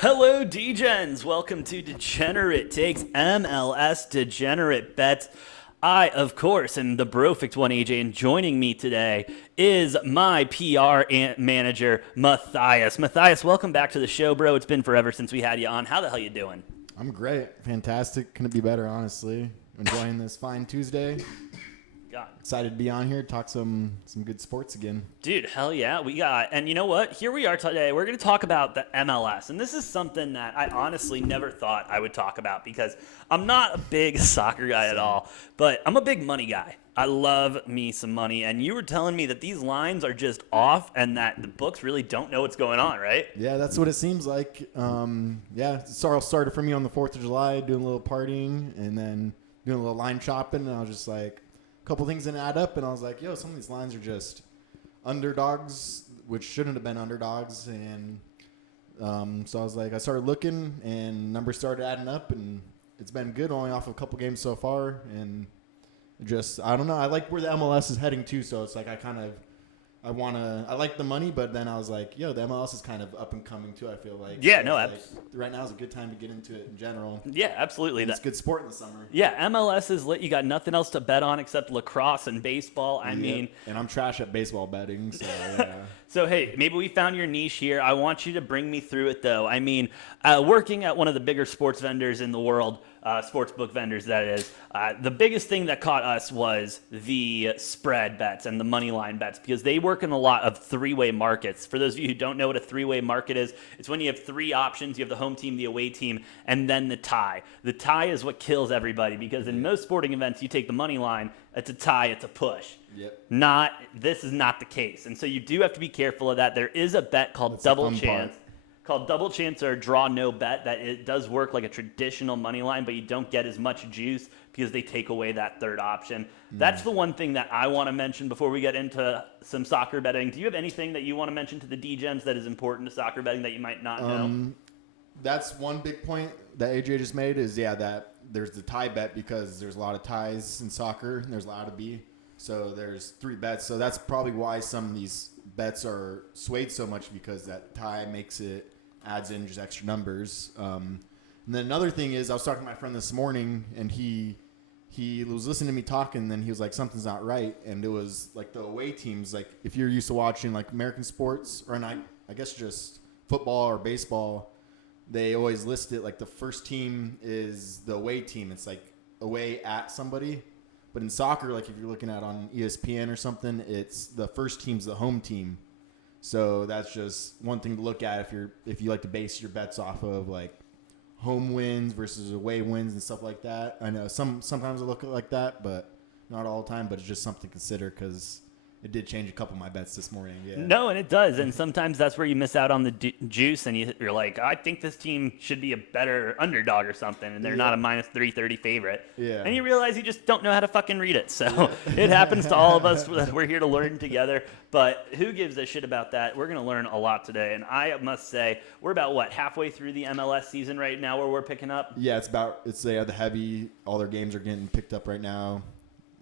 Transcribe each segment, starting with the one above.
Hello, Degens. Welcome to Degenerate Takes MLS Degenerate Bets. I, of course, am the Brofect one, AJ, and joining me today is my PR manager, Matthias. Matthias, welcome back to the show, bro. It's been forever since we had you on. How the hell you doing? I'm great. Fantastic. Couldn't be better, honestly. Enjoying this fine Tuesday. God. Excited to be on here, talk some good sports again. Dude, hell yeah, we got, and you know what? Here we are today. We're going to talk about the MLS, and this is something that I honestly never thought I would talk about because I'm not a big soccer guy at all, but I'm a big money guy. I love me some money, and you were telling me that these lines are just off and that the books really don't know what's going on, right? Yeah, that's what it seems like. Started for me on the 4th of July, doing a little partying, and then doing a little line shopping, and I was just like, couple things didn't add up, and I was like, yo, some of these lines are just underdogs, which shouldn't have been underdogs. And so I was like, I started looking, and numbers started adding up, and it's been good, only off a couple games so far. And just, I don't know, I like where the MLS is heading to, so it's like I like the money, but then I was like, yo, the MLS is kind of up and coming too, I feel like. Yeah, right now is a good time to get into it in general. Yeah, absolutely. It's good sport in the summer. Yeah, MLS is lit. You got nothing else to bet on except lacrosse and baseball. I mean, and I'm trash at baseball betting, so yeah. So, hey, maybe we found your niche here. I want you to bring me through it, though. I mean, working at one of the bigger sports vendors in the world, sports book vendors, that is, the biggest thing that caught us was the spread bets and the money line bets because they work in a lot of three-way markets. For those of you who don't know what a three-way market is, it's when you have three options. You have the home team, the away team, and then the tie. The tie is what kills everybody because in most sporting events, you take the money line, it's a tie, it's a push. Yep. This is not the case. And so you do have to be careful of that. There is a bet called Double Chance. Called Double Chance or Draw No Bet that it does work like a traditional money line, but you don't get as much juice because they take away that third option. That's the one thing that I want to mention before we get into some soccer betting. Do you have anything that you want to mention to the Degens that is important to soccer betting that you might not know? That's one big point that AJ just made is, that there's the tie bet because there's a lot of ties in soccer and there's allowed to be. So there's three bets. So that's probably why some of these bets are swayed so much because that tie adds in just extra numbers. And then another thing is I was talking to my friend this morning and he was listening to me talking and then he was like, something's not right. And it was like the away teams, like if you're used to watching like American sports or I guess just football or baseball, they always list it like the first team is the away team. It's like away at somebody. But in soccer, like if you're looking at on ESPN or something, it's the first team's the home team. So that's just one thing to look at if you like to base your bets off of like home wins versus away wins and stuff like that. I know sometimes I look at it like that, but not all the time. But it's just something to consider because it did change a couple of my bets this morning. Yeah. No, and it does. And sometimes that's where you miss out on the juice and you're like, I think this team should be a better underdog or something. And they're not a minus 330 favorite. Yeah. And you realize you just don't know how to fucking read it. So it happens to all of us. We're here to learn together. But who gives a shit about that? We're going to learn a lot today. And I must say, we're about, halfway through the MLS season right now where we're picking up? Yeah, the heavy. All their games are getting picked up right now.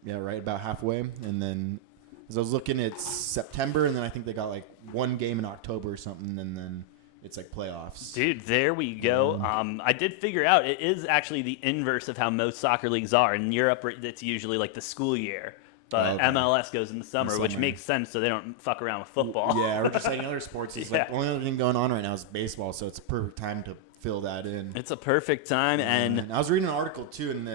Yeah, right about halfway. And then as I was looking, it's September, and then I think they got like one game in October or something, and then it's like playoffs. Dude, there we go. I did figure out it is actually the inverse of how most soccer leagues are. In Europe, it's usually like the school year, but MLS goes in the summer, which makes sense so they don't fuck around with football. Yeah, or just like other sports. It's like the only other thing going on right now is baseball, so it's a perfect time to fill that in. It's a perfect time, and I was reading an article too, and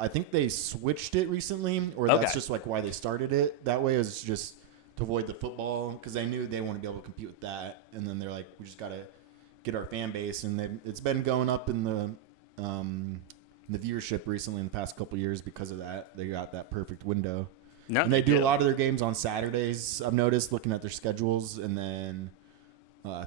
I think they switched it recently, or that's just like why they started it that way. It was just to avoid the football because they knew they want to be able to compete with that. And then they're like, we just got to get our fan base, and it's been going up in the viewership recently in the past couple of years because of that. They got that perfect window, and they do a lot of their games on Saturdays. I've noticed looking at their schedules, and then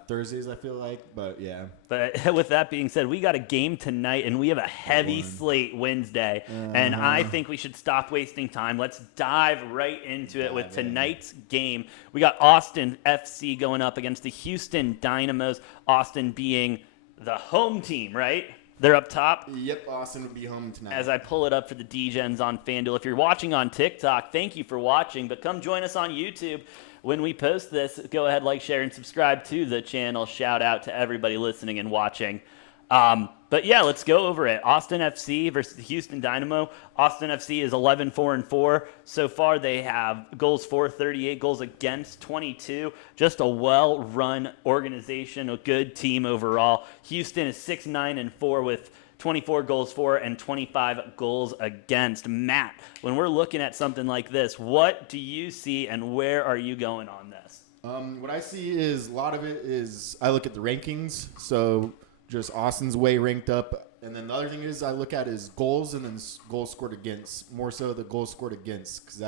Thursdays, I feel like, but yeah. But with that being said, we got a game tonight, and we have a heavy slate Wednesday, and I think we should stop wasting time. Let's dive right into it with tonight's game. We got Austin FC going up against the Houston Dynamos, Austin being the home team, right? They're up top. Yep, Austin would be home tonight. As I pull it up for the Degens on FanDuel. If you're watching on TikTok, thank you for watching, but come join us on YouTube. when we post this, go ahead, like, share, and subscribe to the channel. Shout out to everybody listening and watching. But yeah, let's go over it. Austin FC versus the Houston Dynamo. Austin FC is 11-4-4. So far, they have goals for 38, goals against 22. Just a well-run organization, a good team overall. Houston is 6-9-4 with 24 goals for and 25 goals against. Matt, when we're looking at something like this, what do you see and where are you going on this? What I see is a lot of it is I look at the rankings. So just Austin's way ranked up. And then the other thing is I look at is goals and then goals scored against. More so the goals scored against because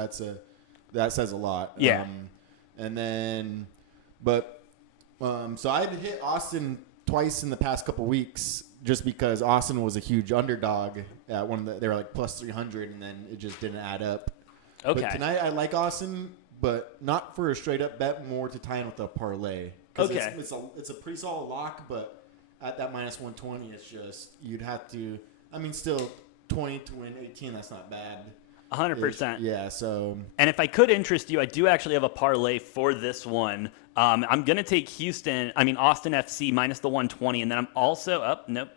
that says a lot. Yeah. So I had hit Austin twice in the past couple weeks just because Austin was a huge underdog at they were like plus 300 and then it just didn't add up. Okay. But tonight I like Austin, but not for a straight up bet, more to tie in with a parlay. Okay. It's a pretty solid lock, but at that minus 120, it's just, you'd have to, still 20 to win 18, that's not bad. 100%. Yeah, so. And if I could interest you, I do actually have a parlay for this one. I'm going to take Austin FC minus the 120, and then I'm also nope.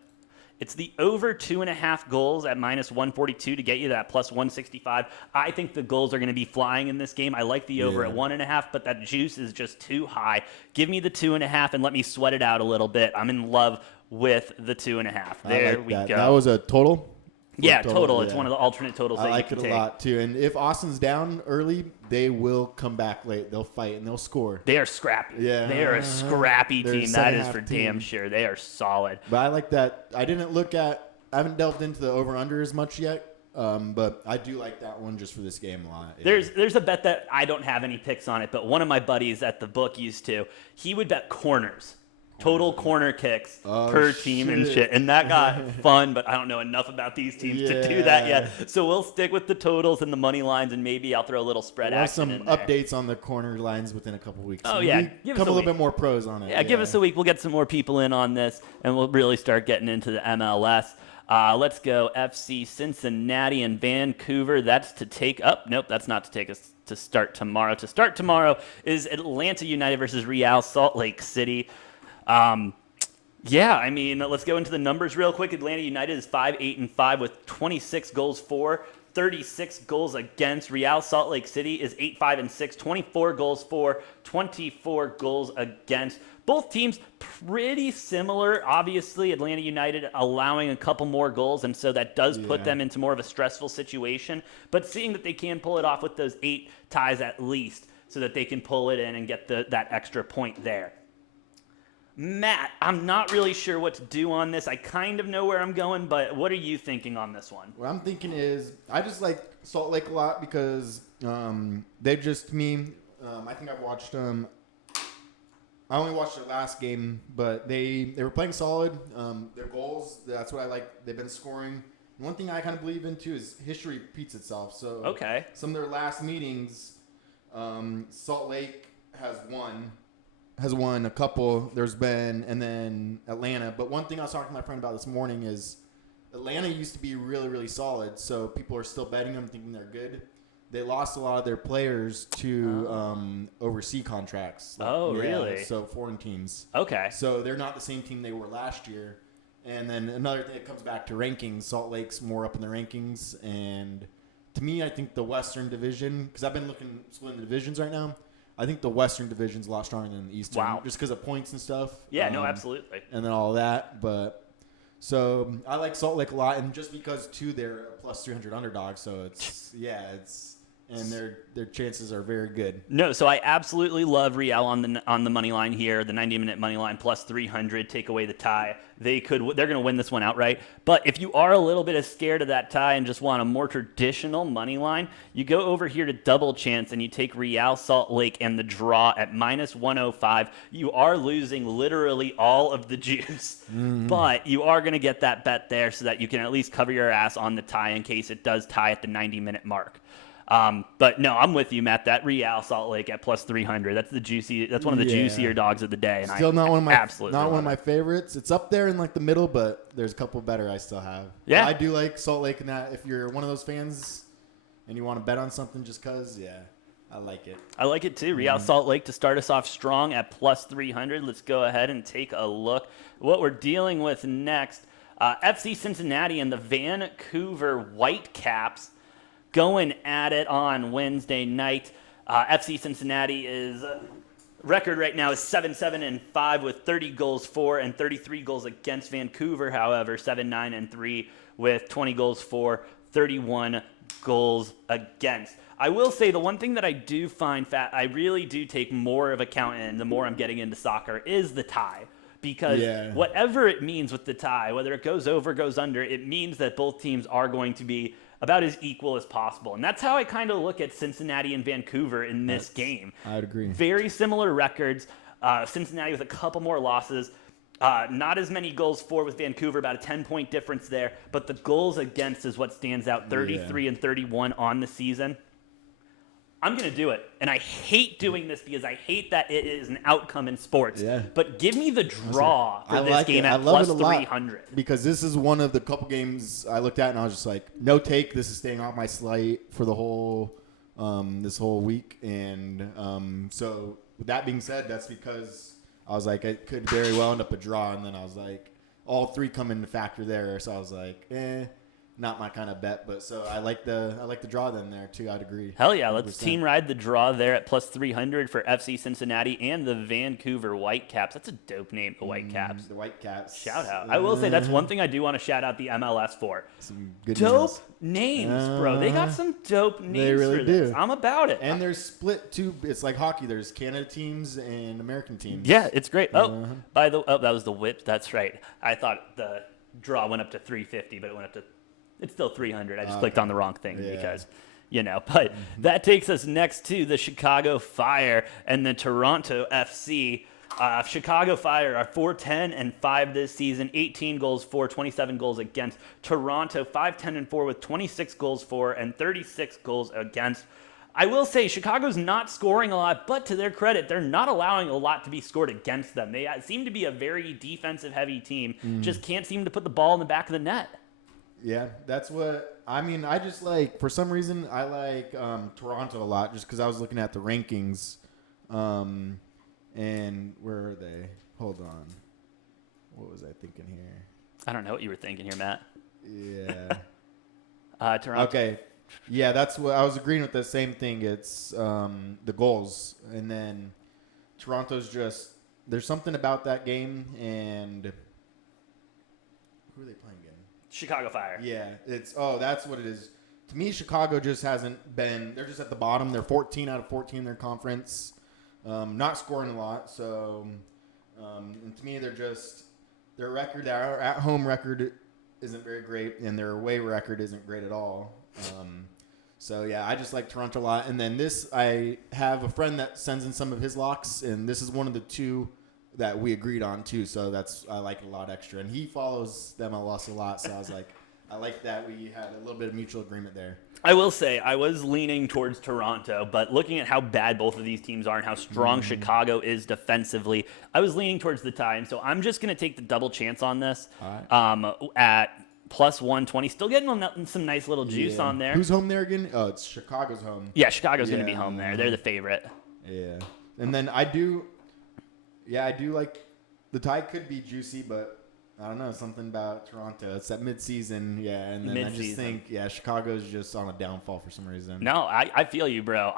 It's the over 2.5 goals at minus 142 to get you that plus 165. I think the goals are going to be flying in this game. I like the over at 1.5, but that juice is just too high. Give me the 2.5 and let me sweat it out a little bit. I'm in love with the 2.5. There we go. That was a total? Yeah, total. It's one of the alternate totals that you can take. I like it a lot, too. And if Austin's down early, they will come back late. They'll fight, and they'll score. They are scrappy. Yeah. They are a scrappy team. That is for damn sure. They are solid. But I like that. I haven't delved into the over-under as much yet, but I do like that one just for this game a lot. Yeah. There's a bet that I don't have any picks on it, but one of my buddies at the book used to. He would bet corners. Total corner kicks per team and shit. And that got fun, but I don't know enough about these teams to do that yet. So we'll stick with the totals and the money lines, and maybe I'll throw a little spread action in there. Some updates on the corner lines within a couple weeks. Oh, yeah. Come a little bit more pros on it. Yeah, give us a week. We'll get some more people in on this, and we'll really start getting into the MLS. Let's go FC Cincinnati and Vancouver. That's to take up. Nope, that's not to take us to start tomorrow. To start tomorrow is Atlanta United versus Real Salt Lake City. Let's go into the numbers real quick. Atlanta United is 5-8-5 with 26 goals for, 36 goals against. Real Salt Lake City is 8-5-6, 24 goals for, 24 goals against. Both teams pretty similar. Obviously, Atlanta United allowing a couple more goals, and so that does put them into more of a stressful situation. But seeing that they can pull it off with those 8 ties at least so that they can pull it in and get that extra point there. Matt, I'm not really sure what to do on this. I kind of know where I'm going, but what are you thinking on this one? What I'm thinking is I just like Salt Lake a lot because they've just, to me, I think I've watched them. I only watched their last game, but they were playing solid. Their goals, that's what I like. They've been scoring. One thing I kind of believe into is history repeats itself. So some of their last meetings, Salt Lake has won a couple. There's been, and then Atlanta. But one thing I was talking to my friend about this morning is Atlanta used to be really, really solid. So people are still betting them, thinking they're good. They lost a lot of their players to overseas contracts. Really? So foreign teams. Okay. So they're not the same team they were last year. And then another thing, it comes back to rankings. Salt Lake's more up in the rankings. And to me, I think the Western Division, because I've been splitting the divisions right now, I think the Western Division's a lot stronger than the Eastern. Wow. Just because of points and stuff. Yeah, no, absolutely. And then all of that. But so I like Salt Lake a lot. And just because, too, they're a plus 300 underdog. So and their chances are very good. No, so I absolutely love Real on the money line here, the 90-minute money line plus 300, take away the tie. They're going to win this one outright. But if you are a little bit scared of that tie and just want a more traditional money line, you go over here to Double Chance and you take Real Salt Lake and the draw at minus 105. You are losing literally all of the juice, but you are going to get that bet there so that you can at least cover your ass on the tie in case it does tie at the 90-minute mark. But no, I'm with you, Matt. That Real Salt Lake at plus 300. That's one of the juicier dogs of the day. And still not one of my favorites. It's up there in like the middle, but there's a couple better I still have. Yeah, but I do like Salt Lake in that. If you're one of those fans and you want to bet on something, just cause, I like it. I like it too. Real Salt Lake to start us off strong at plus 300. Let's go ahead and take a look. What we're dealing with next, FC Cincinnati and the Vancouver Whitecaps going at it on Wednesday night. FC Cincinnati is record right now is 7-7-5 with 30 goals for and 33 goals against. Vancouver, however, 7-9-3 with 20 goals for, 31 goals against. I will say the one thing that I do find I really do take more of account in the more I'm getting into soccer is the tie. Because whatever it means with the tie, whether it goes over, goes under, it means that both teams are going to be about as equal as possible. And that's how I kind of look at Cincinnati and Vancouver in this game. I'd agree. Very similar records. Cincinnati with a couple more losses. Not as many goals for with Vancouver, about a 10-point difference there. But the goals against is what stands out, 33 and 31 on the season. I'm going to do it. And I hate doing this because I hate that it is an outcome in sports. Yeah. But give me the draw for this game at plus 300. Because this is one of the couple games I looked at and I was just like, no take. This is staying off my slate for the whole this whole week. And so with that being said, that's because I was like, it could very well end up a draw. And then I was like, all three come into factor there. So I was like, not my kind of bet, but so I like the draw then there too. I'd agree. Hell yeah, let's 100%. Team ride the draw there at plus 300 for FC Cincinnati and the Vancouver Whitecaps. That's a dope name, the Whitecaps. The Whitecaps. Shout out. I will say that's one thing I do want to shout out the MLS for. Some good dope names, bro. They got some dope names. They really for this. do. I'm about it. And they're split too. It's like hockey. There's Canada teams and American teams. Yeah, it's great. Oh, that was the whip. That's right. I thought the draw went up to 350, but it went up to. It's still 300. I just clicked on the wrong thing because, But that takes us next to the Chicago Fire and the Toronto FC. Chicago Fire are 4-10-5 this season, 18 goals for, 27 goals against. Toronto 5-10-4 with 26 goals for and 36 goals against. I will say Chicago's not scoring a lot, but to their credit, they're not allowing a lot to be scored against them. They seem to be a very defensive-heavy team, just can't seem to put the ball in the back of the net. Yeah, that's what I mean. I just like, for some reason, I like Toronto a lot just because I was looking at the rankings. And where are they? Hold on. What was I thinking here? I don't know what you were thinking here, Matt. Yeah. Toronto. Okay. Yeah, that's what I was agreeing with the same thing. It's the goals. And then Toronto's just, there's something about that game. And who are they playing again? Chicago Fire. Yeah, that's what it is. To me, Chicago just hasn't been. They're just at the bottom. They're 14 out of 14 in their conference, not scoring a lot. So, and to me, their record, their at-home record isn't very great, and their away record isn't great at all. So yeah, I just like Toronto a lot. And then I have a friend that sends in some of his locks, and this is one of the two that we agreed on too, so I like it a lot extra. And he follows the MLS a lot, so I was like, I like that we had a little bit of mutual agreement there. I will say I was leaning towards Toronto, but looking at how bad both of these teams are and how strong Chicago is defensively, I was leaning towards the tie. And so I'm just going to take the double chance on this at plus 120. Still getting some nice little juice on there. Who's home there again? Oh, it's Chicago's home. Yeah, Chicago's going to be home there. They're the favorite. Yeah. And then I do like the tie could be juicy, but I don't know, something about Toronto. It's that mid-season, and then I just think, Chicago's just on a downfall for some reason. No, I feel you, bro.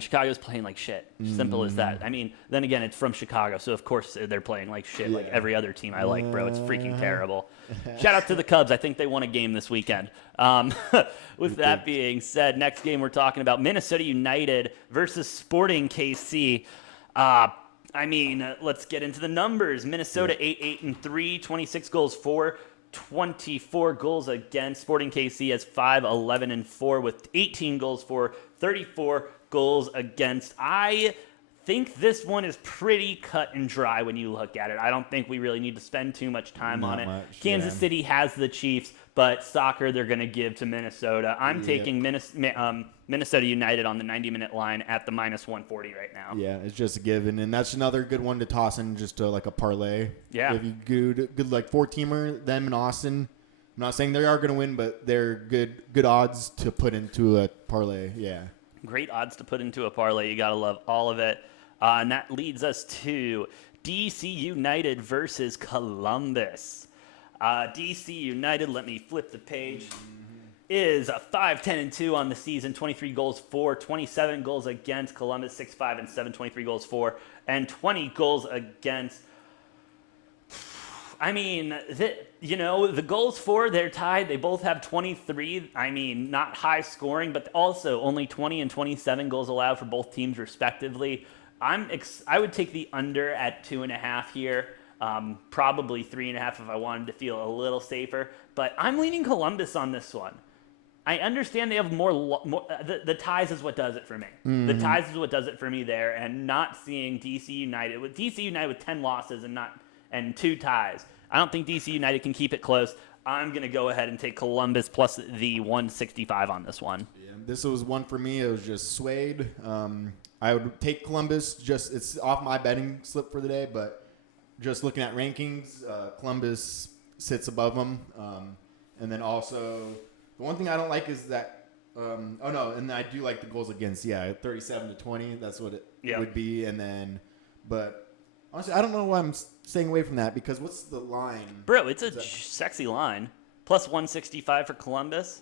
Chicago's playing like shit. Simple as that. I mean, then again, it's from Chicago, so of course they're playing like shit, like every other team I like, bro. It's freaking terrible. Shout out to the Cubs. I think they won a game this weekend. With that being said, next game we're talking about Minnesota United versus Sporting KC. Let's get into the numbers. Minnesota 8-8-3, 26 goals for, 24 goals against. Sporting KC has 5-11-4 with 18 goals for, 34 goals against. I think this one is pretty cut and dry when you look at it. I don't think we really need to spend too much time on it. Kansas City has the Chiefs, but soccer they're going to give to Minnesota. I'm taking Minnesota United on the 90-minute line at the minus 140 right now. Yeah, it's just a given, and that's another good one to toss in just to like a parlay. Yeah. If you good like 4-teamer, them and Austin. I'm not saying they are going to win, but they're good odds to put into a parlay. Yeah. Great odds to put into a parlay. You got to love all of it. And that leads us to DC United versus Columbus. DC United, let me flip the page, is 5-10-2 on the season, 23 goals for, 27 goals against. Columbus 6-5-7, 23 goals for, and 20 goals against. I mean, the goals for, they're tied. They both have 23. I mean, not high scoring, but also only 20 and 27 goals allowed for both teams respectively. I would take the under at 2.5 here. Probably 3.5 if I wanted to feel a little safer. But I'm leaning Columbus on this one. I understand they have more the ties is what does it for me. The ties is what does it for me there, and not seeing DC United with 10 losses and 2 ties. I don't think DC United can keep it close. I'm going to go ahead and take Columbus plus the 165 on this one. Yeah, this was one for me. It was just swayed. I would take Columbus. It's off my betting slip for the day, but just looking at rankings, Columbus sits above them. And then also, the one thing I don't like is that, and I do like the goals against, 37-20. That's what it would be. And then, but honestly, I don't know why I'm staying away from that because what's the line? Bro, it's a sexy line. Plus 165 for Columbus.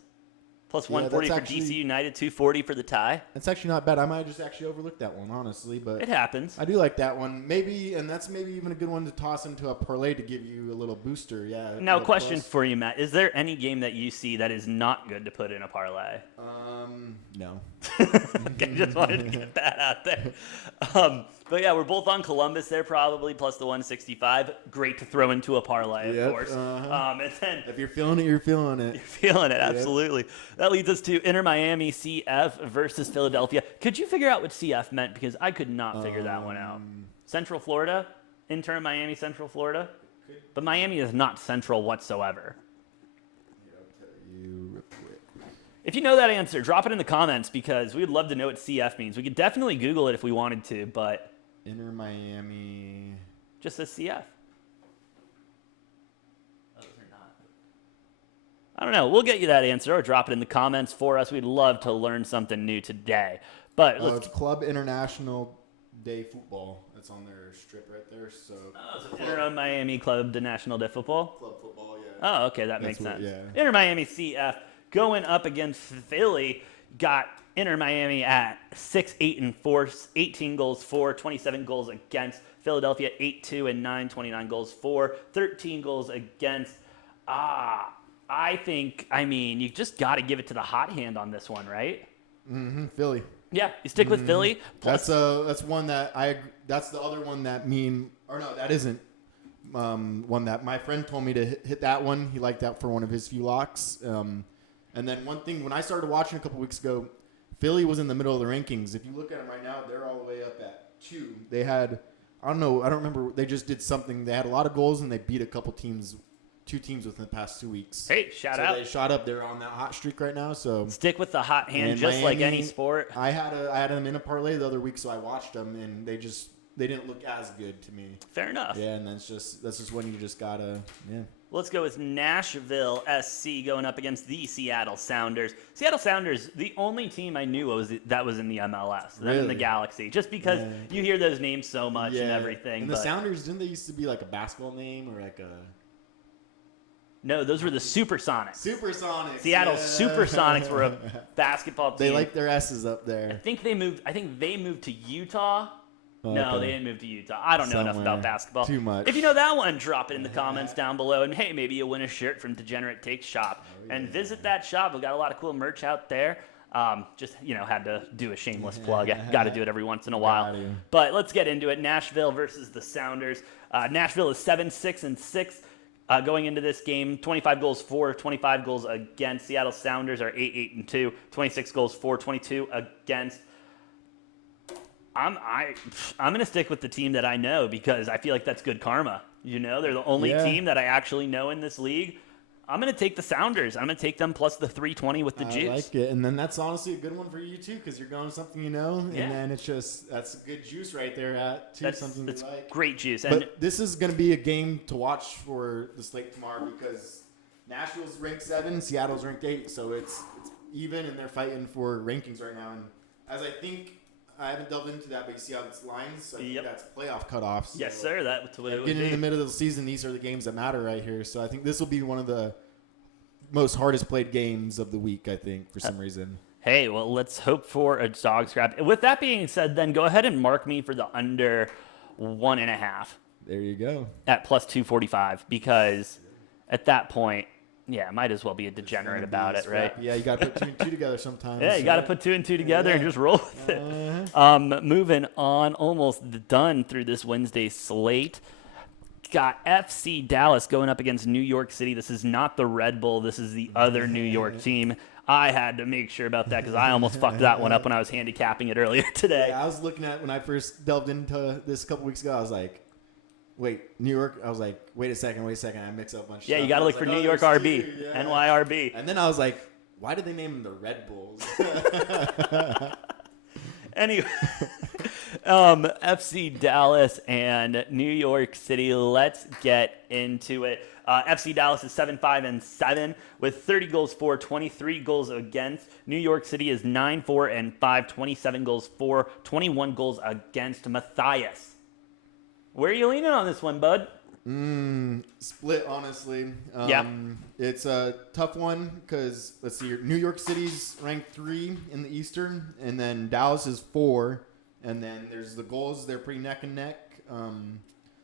Plus 140 for DC United, 240 for the tie. That's actually not bad. I might just actually overlook that one, honestly. But it happens. I do like that one. That's maybe even a good one to toss into a parlay to give you a little booster. Yeah. Now, question for you, Matt. Is there any game that you see that is not good to put in a parlay? No. Okay, just wanted to get that out there. But yeah, we're both on Columbus there probably, plus the 165. Great to throw into a parlay, of course. And then if you're feeling it, you're feeling it. You're feeling it, absolutely. That leads us to Inter Miami CF versus Philadelphia. Could you figure out what CF meant? Because I could not figure that one out. Central Florida? Inter Miami, Central Florida? But Miami is not central whatsoever. If you know that answer, drop it in the comments because we would love to know what CF means. We could definitely Google it if we wanted to, but Inter Miami just says CF. Those are not. I don't know. We'll get you that answer or drop it in the comments for us. We'd love to learn something new today. But it's Club International Day Football. That's on their strip right there. So Inter Miami Club de National de Football. Club football, yeah. Oh, okay, that makes sense. Inter Miami CF. Going up against Philly, got Inter Miami at 6-8-4, 18 goals for, 27 goals against. Philadelphia 8-2-9, 29 goals for, 13 goals against. You just got to give it to the hot hand on this one, right? Philly. Yeah, you stick with Philly. Plus, that's one that that's the other one that that isn't. One that my friend told me to hit that one. He liked that for one of his few locks. And then one thing, when I started watching a couple weeks ago, Philly was in the middle of the rankings. If you look at them right now, they're all the way up at 2. They had, I don't remember, they just did something. They had a lot of goals, and they beat a couple teams, 2 teams within the past 2 weeks. Shout out. They shot up. They're on that hot streak right now. So stick with the hot hand, just Miami, like any sport. I had them in a parlay the other week, so I watched them, and they didn't look as good to me. Fair enough. Yeah, and that's just when you just gotta, Let's go with Nashville SC going up against the Seattle Sounders. Seattle Sounders, the only team I knew that was in the MLS, then in the Galaxy, just because you hear those names so much and everything. And the Sounders, didn't they used to be like a basketball name or like a... No, those were the Supersonics. Supersonics. Seattle Supersonics were a basketball team. They like their S's up there. I think they moved to Utah. No, they didn't move to Utah. I don't know enough about basketball. Too much. If you know that one, drop it in the comments down below. And hey, maybe you'll win a shirt from Degenerate Takes Shop. And visit that shop. We've got a lot of cool merch out there. Had to do a shameless plug. Got to do it every once in a while. But let's get into it. Nashville versus the Sounders. Nashville is 7-6-6 going into this game. 25 goals for, 25 goals against. Seattle Sounders are 8-2, 26 goals for, 22 against. I'm going to stick with the team that I know because I feel like that's good karma. They're the only team that I actually know in this league. I'm going to take the Sounders. I'm going to take them plus the 320 with the juice. I like it. And then that's honestly a good one for you, too, because you're going something you know. Yeah. And then that's a good juice right there something you like. Great juice. But this is going to be a game to watch for the slate tomorrow because Nashville's ranked 7, Seattle's ranked 8. So it's even, and they're fighting for rankings right now. And as I think I haven't delved into that, but you see how it's lines. So I think Yep. that's playoff cutoffs. So Yes, sir. That's what it would getting be. in the middle of the season, these are the games that matter right here. So I think this will be one of the most hardest played games of the week. I think for some reason. Hey, well, let's hope for a dog scrap. With that being said, then go ahead and mark me for the under 1.5 There you go. at plus 245 because at that point, yeah, might as well be a degenerate about it, right? Yeah, you got to put 2 and 2 together sometimes. Yeah, you got to put 2 and 2 together and just roll with it. Moving on, almost done through this Wednesday slate. Got FC Dallas going up against New York City. This is not the Red Bull. This is the other New York team. I had to make sure about that because I almost fucked that one up when I was handicapping it earlier today. Yeah, I was looking at when I first delved into this a couple weeks ago. I was like, wait, New York. I was like, wait a second. I mix up a bunch of stuff. Yeah, you got to look for New York RB, NYRB. And then I was like, why did they name them the Red Bulls? Anyway, FC Dallas and New York City. Let's get into it. FC Dallas is 7-5-7 with 30 goals for, 23 goals against. New York City is 9-4-5, 27 goals for, 21 goals against. Matthias, where are you leaning on this one, bud? Split, honestly. Yeah. It's a tough one because, let's see here, New York City's ranked 3 in the Eastern, and then Dallas is 4, and then there's the goals. They're pretty neck and neck.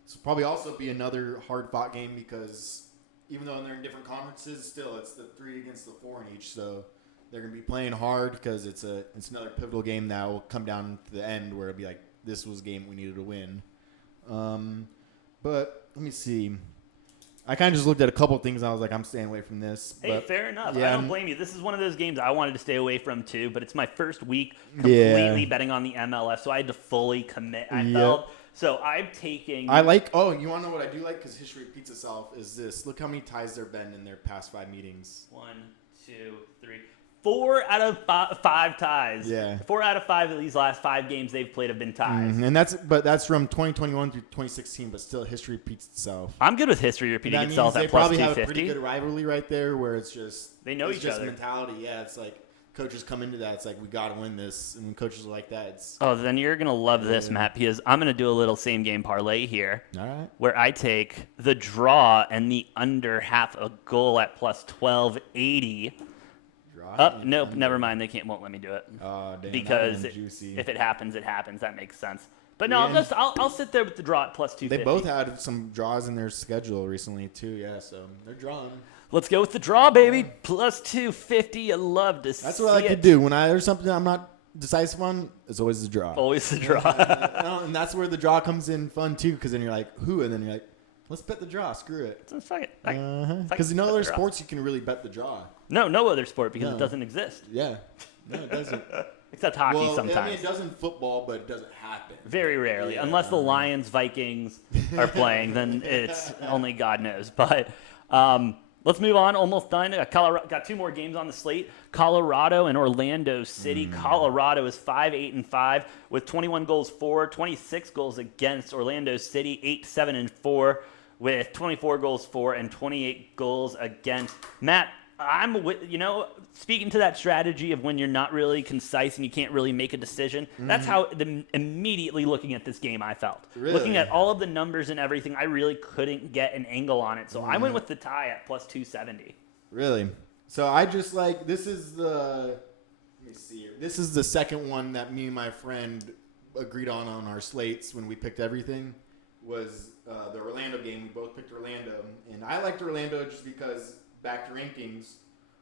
This will probably also be another hard-fought game because even though they're in different conferences, still it's the 3 against the 4 in each, so they're going to be playing hard because it's another pivotal game that will come down to the end where it'll be like, this was a game we needed to win. But let me see. I kind of just looked at a couple of things. And I was like, I'm staying away from this. Hey, but, fair enough. yeah, I don't blame you. This is one of those games I wanted to stay away from too, but it's my first week completely betting on the MLS, so I had to fully commit. I felt. So I'm taking. I like. Oh, you want to know what I do like? Because history repeats itself. Is this? Look how many ties there have been in their past 5 meetings. 1, 2, 3, 4 out of 5 ties. Yeah. 4 out of 5 of these last 5 games they've played have been ties. And that's from 2021 through 2016, but still history repeats itself. I'm good with history repeating That itself means at they plus probably have a 250. pretty good rivalry right there, where it's just They know it's each just other. mentality. Yeah, it's like coaches come into that. It's like we got to win this, and when coaches are like that, it's Oh, then you're gonna love this, Matt, because I'm gonna do a little same game parlay here, all right. where I take the draw and the under half a goal at plus 1280. Draw. Nope, never mind. Won't let me do it. Oh, damn, Because that one's juicy. if it happens, it happens. That makes sense. But no, Yeah. I'll sit there with the draw at plus 250. They both had some draws in their schedule recently too. Yeah, so they're drawing. Let's go with the draw, baby. Plus 250. I love to see That's what I like to it. do when there's something I'm not decisive on. It's always the draw. Always the draw. And that's where the draw comes in fun too, because then you're like, who? And then you're like, let's bet the draw. Screw it. So fuck it. Because in no other sports you can really bet the draw. No other sport because No. it doesn't exist. Yeah. No, it doesn't. Except hockey well, sometimes. I mean, it does in football, but it doesn't happen. Very rarely. Yeah. Unless the Lions, Vikings are playing, then it's only God knows. But let's move on. Almost done. Got 2 more games on the slate. Colorado and Orlando City. Colorado is 5-8-5 with 21 goals for, 26 goals against. Orlando City 8-7-4 with 24 goals for and 28 goals against. Matt, speaking to that strategy of when you're not really concise and you can't really make a decision, that's how immediately looking at this game I felt. Really? Looking at all of the numbers and everything, I really couldn't get an angle on it. So I went with the tie at plus 270. Really? So I just like, this is the second one that me and my friend agreed on our slates when we picked everything, was the Orlando game. We both picked Orlando. And I liked Orlando just because, back to rankings,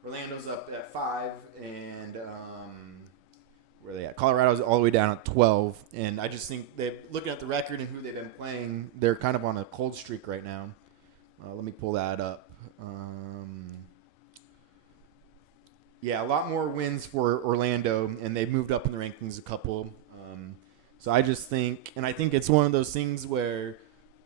Orlando's up at 5, and where are they at? Colorado's all the way down at 12. And I just think looking at the record and who they've been playing, they're kind of on a cold streak right now. Let me pull that up. Yeah, a lot more wins for Orlando, and they've moved up in the rankings a couple. So I just think, and I think it's one of those things where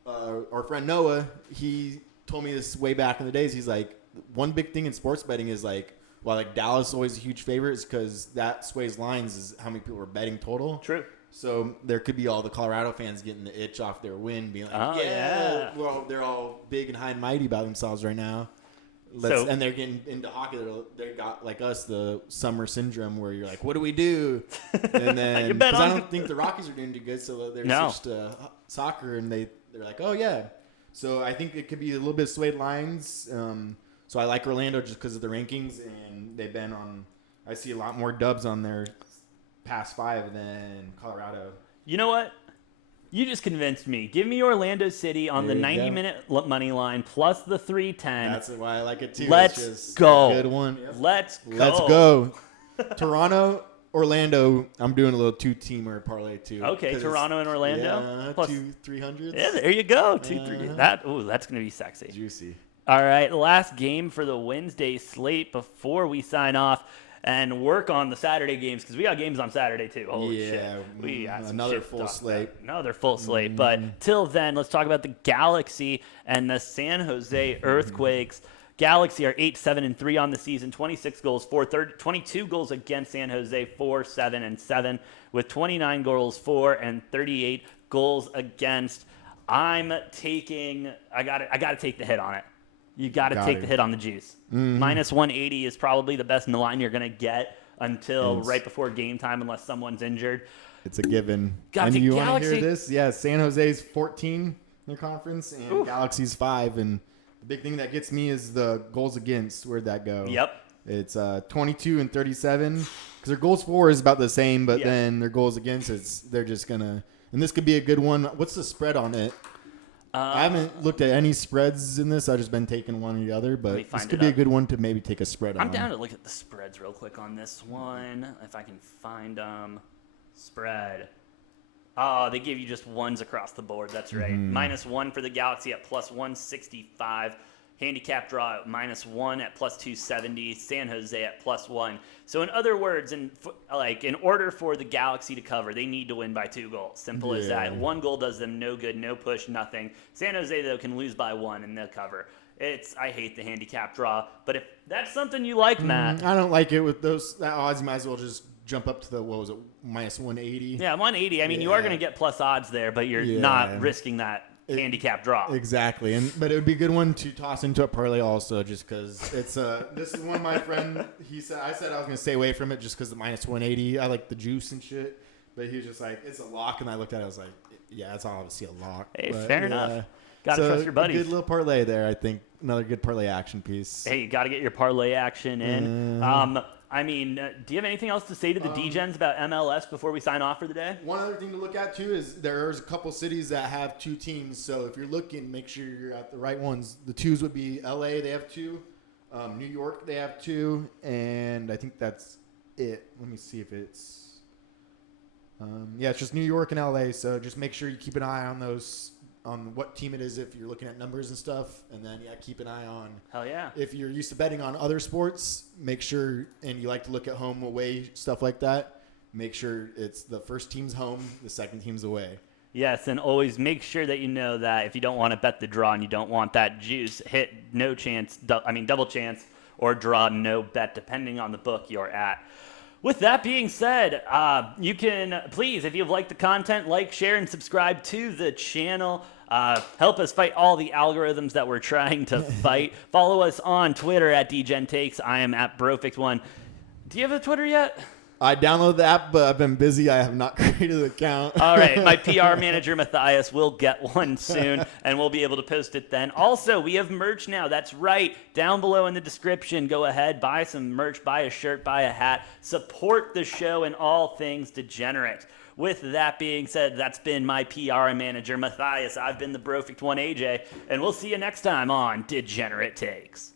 our friend Noah, he told me this way back in the days. He's like, one big thing in sports betting is like, well, like Dallas is always a huge favorite, is because that sways lines is how many people are betting total. True. So there could be all the Colorado fans getting the itch off their win, being like, Oh, yeah. well, they're all big and high and mighty about themselves right now. And they're getting into hockey. They got like us the summer syndrome where you're like, what do we do? And then because I don't think the Rockies are doing too good, so they're switched to soccer, and they're like, oh yeah. So I think it could be a little bit swayed lines. So I like Orlando just because of the rankings, and they've been on. I see a lot more dubs on their past 5 than Colorado. You know what? You just convinced me. Give me Orlando City on the 90-minute money line plus the 310. That's why I like it too. Let's go. Good one. Yep. Let's go. Toronto, Orlando. I'm doing a little 2-teamer parlay too. Okay, Toronto and Orlando. Yeah, plus 2-300s. Yeah, there you go. 2-3. That's going to be sexy. Juicy. All right, last game for the Wednesday slate before we sign off and work on the Saturday games, because we got games on Saturday too. Holy shit. We got another full slate. Another full slate. But till then, let's talk about the Galaxy and the San Jose Earthquakes. Galaxy are 8-7-3 on the season, 26 goals for, 22 goals against San Jose, 4-7-7, with 29 goals for and 38 goals against. I got to take the hit on it. You got to take the hit on the juice. Minus 180 is probably the best in the line you're going to get until right before game time, unless someone's injured. It's a given. And you want to hear this? Yeah, San Jose's 14 in their conference, and Galaxy's 5. And the big thing that gets me is the goals against. Where'd that go? Yep. It's 22 and 37. Because their goals for is about the same, but then their goals against, they're just going to. And this could be a good one. What's the spread on it? I haven't looked at any spreads in this. I've just been taking one or the other, but this could be a good one to maybe take a spread on. I'm down to look at the spreads real quick on this one, if I can find spread. Oh, they give you just ones across the board. That's right. Minus 1 for the Galaxy at plus 165. Handicap draw at minus 1 at plus 270. San Jose at plus 1. So in other words, in order for the Galaxy to cover, they need to win by 2 goals. Simple as that. 1 goal does them no good, no push, nothing. San Jose, though, can lose by 1 and they'll cover. I hate the handicap draw. But if that's something you like, Matt. I don't like it with those odds. You might as well just jump up to the, minus 180. Yeah, 180. I mean, you are going to get plus odds there, but you're not risking that handicap draw. Exactly. But it would be a good one to toss into a parlay also, just because it's this is one of my friend, I said I was going to stay away from it just because the minus 180. I like the juice and shit, but he was just like, it's a lock, and I looked at it, I was like, yeah, it's obviously a lock. Hey, fair enough. Gotta trust your buddies. Good little parlay there, I think. Another good parlay action piece. Hey, you got to get your parlay action in. Do you have anything else to say to the Degens about MLS before we sign off for the day? One other thing to look at, too, is there's a couple cities that have 2 teams. So if you're looking, make sure you're at the right ones. The 2s would be L.A., they have 2. New York, they have 2. And I think that's it. Let me see if it's... it's just New York and L.A. So just make sure you keep an eye on those, on what team it is if you're looking at numbers and stuff. And then, keep an eye on. Hell yeah. If you're used to betting on other sports, make sure, and you like to look at home, away, stuff like that, make sure it's the first team's home, the second team's away. Yes, and always make sure that you know that if you don't want to bet the draw and you don't want that juice, hit double chance or draw no bet, depending on the book you're at. With that being said, you can, please, if you've liked the content, like, share, and subscribe to the channel. Help us fight all the algorithms that we're trying to fight. Follow us on Twitter at DegenTakes. I am at Brofix1. Do you have a Twitter yet? I downloaded the app, but I've been busy. I have not created an account. All right. My PR manager, Matthias, will get one soon, and we'll be able to post it then. Also, we have merch now. That's right. Down below in the description, go ahead, buy some merch, buy a shirt, buy a hat. Support the show and all things Degenerate. With that being said, that's been my PR manager, Matthias. I've been the Brofix1 AJ, and we'll see you next time on Degenerate Takes.